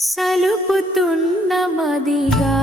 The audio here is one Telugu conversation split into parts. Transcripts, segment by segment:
సలుపుతున్న మదిగా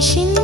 心